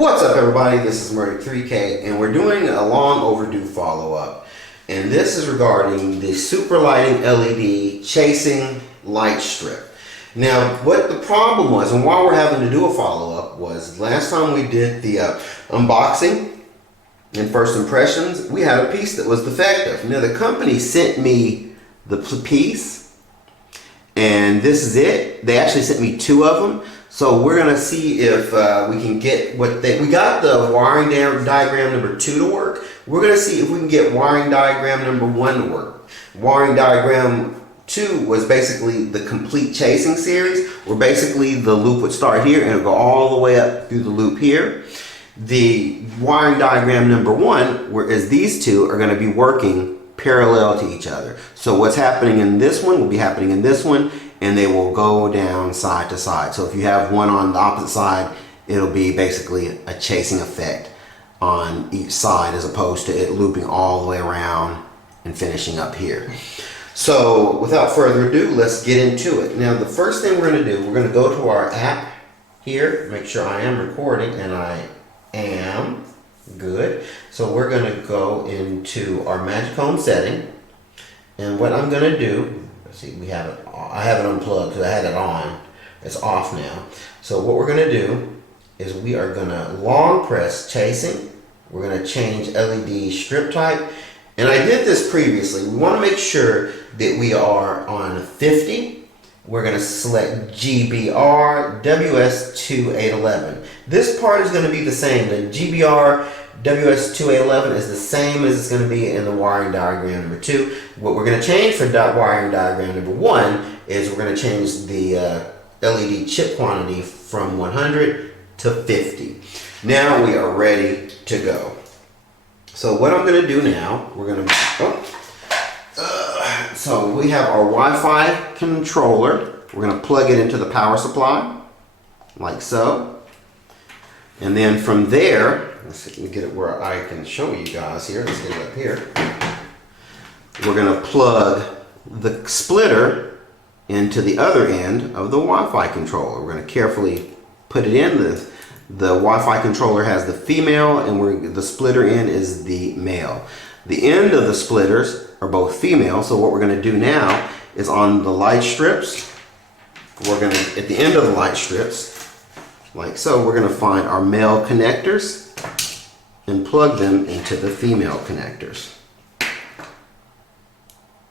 What's up, everybody? This is Murray 3K, and we're doing a long overdue follow-up. And this is regarding the super lighting LED chasing light strip. Now, what the problem was, and why we're having to do a follow-up, was last time we did the unboxing and first impressions, we had a piece that was defective. Now, the company sent me the piece, and this is it. They actually sent me two of them. So we're gonna see if we can get we got the wiring diagram number 2 to work. We're gonna see if we can get wiring diagram number 1 to work. Wiring diagram 2 was basically the complete chasing series, where basically the loop would start here and it'll go all the way up through the loop here. The wiring diagram number 1, whereas these two are gonna be working parallel to each other. So what's happening in this one will be happening in this one, and they will go down side to side. So if you have one on the opposite side, it'll be basically a chasing effect on each side, as opposed to it looping all the way around and finishing up here. So without further ado, let's get into it. Now, the first thing we're gonna do, we're gonna go to our app here, make sure I am recording, and I am. Good. So we're gonna go into our Magic Home setting, and what I'm gonna do, see, I have it unplugged because I had it on. It's off now. So what we're going to do is we are going to long press chasing. We're going to change LED strip type. And I did this previously. We want to make sure that we are on 50. We're going to select GBR WS2811. This part is going to be the same. The GBR WS2811 is the same as it's going to be in the wiring diagram number 2. What we're going to change for wiring diagram number 1 is we're going to change the LED chip quantity from 100 to 50. Now we are ready to go. So what I'm going to do now, we're going to, so we have our Wi-Fi controller. We're going to plug it into the power supply, like so. And then from there, let's see, let me get it where I can show you guys here. Let's get it up here. We're going to plug the splitter into the other end of the Wi-Fi controller. We're going to carefully put it in. The Wi-Fi controller has the female, and the splitter end is the male. The end of the splitters are both female, so what we're going to do now is on the light strips, we're going to, at the end of the light strips, like so, we're going to find our male connectors and plug them into the female connectors.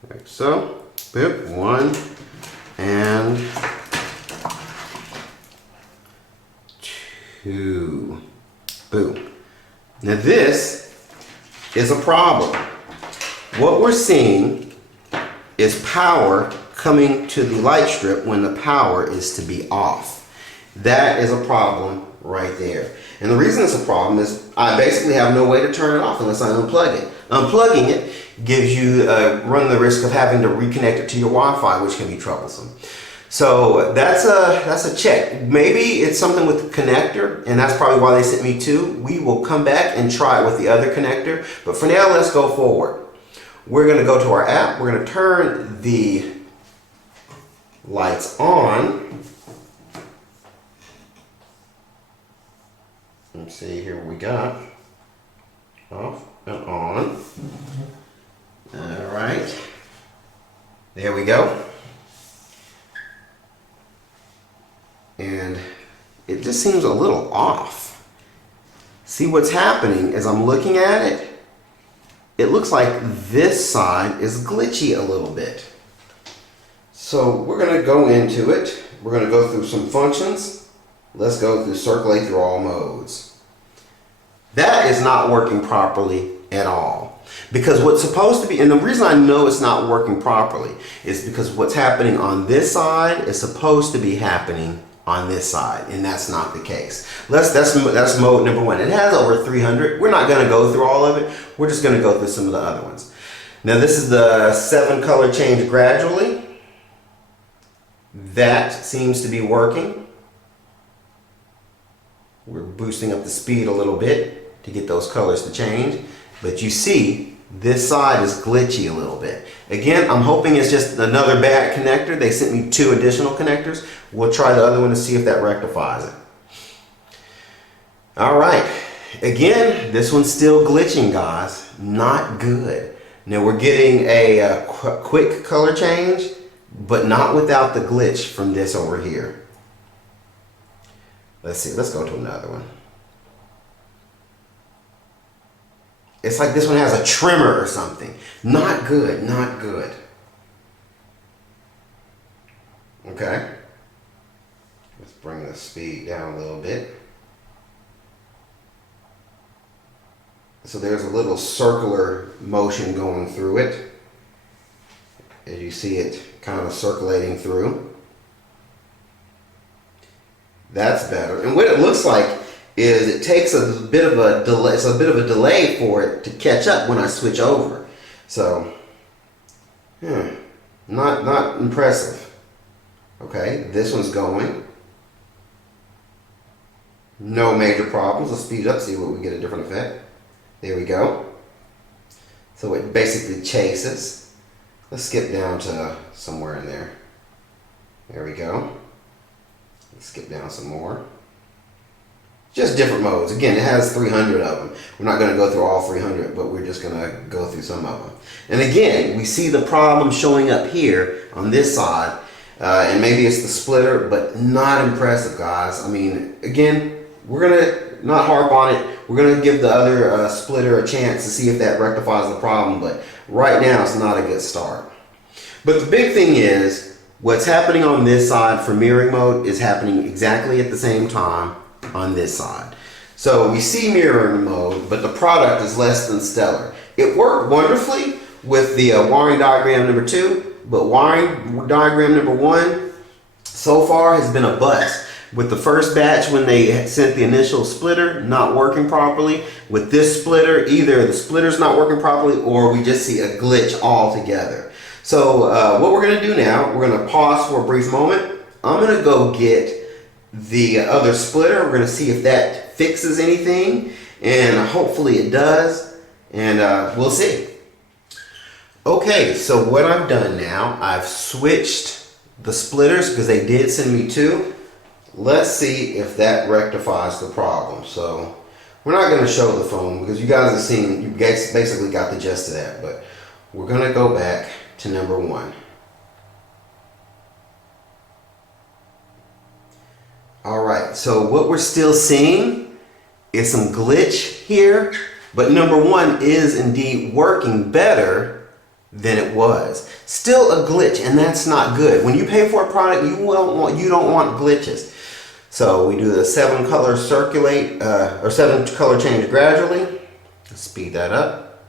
Like so. Boop. 1 and 2. Boom. Now this is a problem. What we're seeing is power coming to the light strip when the power is to be off. That is a problem right there. And the reason it's a problem is I basically have no way to turn it off unless I unplug it. Unplugging it gives you run the risk of having to reconnect it to your Wi-Fi, which can be troublesome. So that's a check. Maybe it's something with the connector, and that's probably why they sent me 2. We will come back and try it with the other connector. But for now, let's go forward. We're going to go to our app. We're going to turn the lights on. Let's see here what we got. Off and on. All right. There we go. And it just seems a little off. See, what's happening is I'm looking at it. It looks like this side is glitchy a little bit. So we're going to go into it. We're going to go through some functions. Let's go through circulate through all modes. That is not working properly at all. Because what's supposed to be, and the reason I know it's not working properly is because what's happening on this side is supposed to be happening on this side, and that's not the case. That's mode number 1. It has over 300. We're not going to go through all of it. We're just going to go through some of the other ones. Now this is the 7 color change gradually. That seems to be working. We're boosting up the speed a little bit to get those colors to change. But you see, this side is glitchy a little bit. Again, I'm hoping it's just another bad connector. They sent me 2 additional connectors. We'll try the other one to see if that rectifies it. All right, again, this one's still glitching, guys. Not good. Now we're getting a quick color change, but not without the glitch from this over here. Let's see, let's go to another one. It's like this one has a trimmer or something. Not good, not good. Okay. Let's bring the speed down a little bit. So there's a little circular motion going through it. As you see it kind of circulating through. That's better. And what it looks like is it takes a bit of a delay. It's a bit of a delay for it to catch up when I switch over. So, not impressive. Okay, this one's going. No major problems. Let's speed it up, see what we get a different effect. There we go. So it basically chases. Let's skip down to somewhere in there. There we go. Let's skip down some more. Just different modes. Again, it has 300 of them. We're not going to go through all 300, but we're just going to go through some of them. And again, we see the problem showing up here on this side. And maybe it's the splitter, but not impressive, guys. I mean, again, we're going to not harp on it. We're going to give the other splitter a chance to see if that rectifies the problem. But right now, it's not a good start. But the big thing is, what's happening on this side for mirroring mode is happening exactly at the same time on this side. So we see mirroring mode, but the product is less than stellar. It worked wonderfully with the wiring diagram number 2, but wiring diagram number 1 so far has been a bust. With the first batch, when they sent the initial splitter, not working properly. With this splitter, either the splitter's not working properly or we just see a glitch altogether. So what we're going to do now, we're going to pause for a brief moment. I'm going to go get the other splitter. We're going to see if that fixes anything, and hopefully it does, and we'll see. Okay, so what I've done now, I've switched the splitters because they did send me 2. Let's see if that rectifies the problem. So we're not going to show the phone because you guys have seen, you guys basically got the gist of that, but we're going to go back to number 1. All right, so what we're still seeing is some glitch here, but number 1 is indeed working better than it was. Still a glitch, and that's not good. When you pay for a product, you don't want glitches. So we do the 7 color circulate, or 7 color change gradually. Let's speed that up.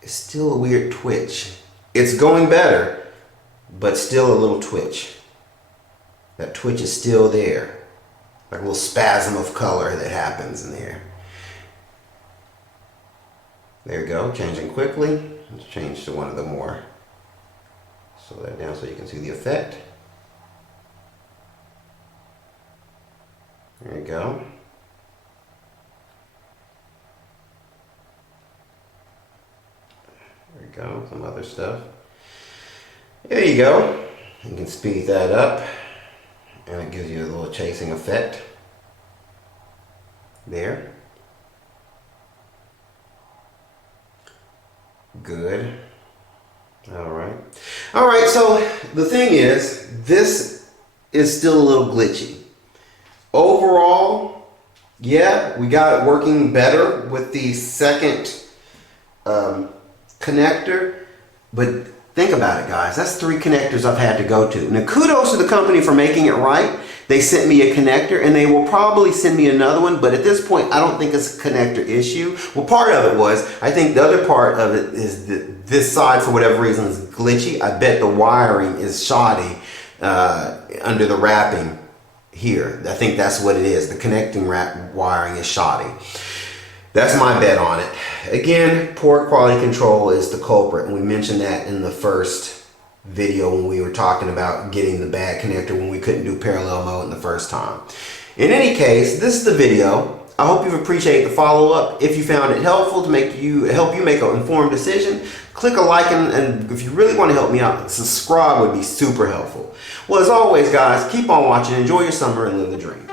It's still a weird twitch. It's going better, but still a little twitch. That twitch is still there. Like a little spasm of color that happens in there. There you go, changing quickly. Let's change to one of the more. Slow that down so you can see the effect. There you go. There you go, some other stuff. There you go. You can speed that up and it gives you a little chasing effect. There. Good. Alright. Alright, so the thing is, this is still a little glitchy. Overall, yeah, we got it working better with the second connector, but think about it, guys. That's 3 connectors I've had to go to. Now, kudos to the company for making it right. They sent me a connector, and they will probably send me another one, but at this point, I don't think it's a connector issue. Well, part of it was, I think the other part of it is that this side, for whatever reason, is glitchy. I bet the wiring is shoddy under the wrapping here. I think that's what it is. The connecting wiring is shoddy. That's my bet on it. Again, poor quality control is the culprit, and we mentioned that in the first video when we were talking about getting the bad connector when we couldn't do parallel mode in the first time. In any case, this is the video. I hope you've appreciated the follow-up. If you found it helpful to help you make an informed decision, click a like, and if you really want to help me out, subscribe would be super helpful. Well, as always, guys, keep on watching, enjoy your summer, and live the dream.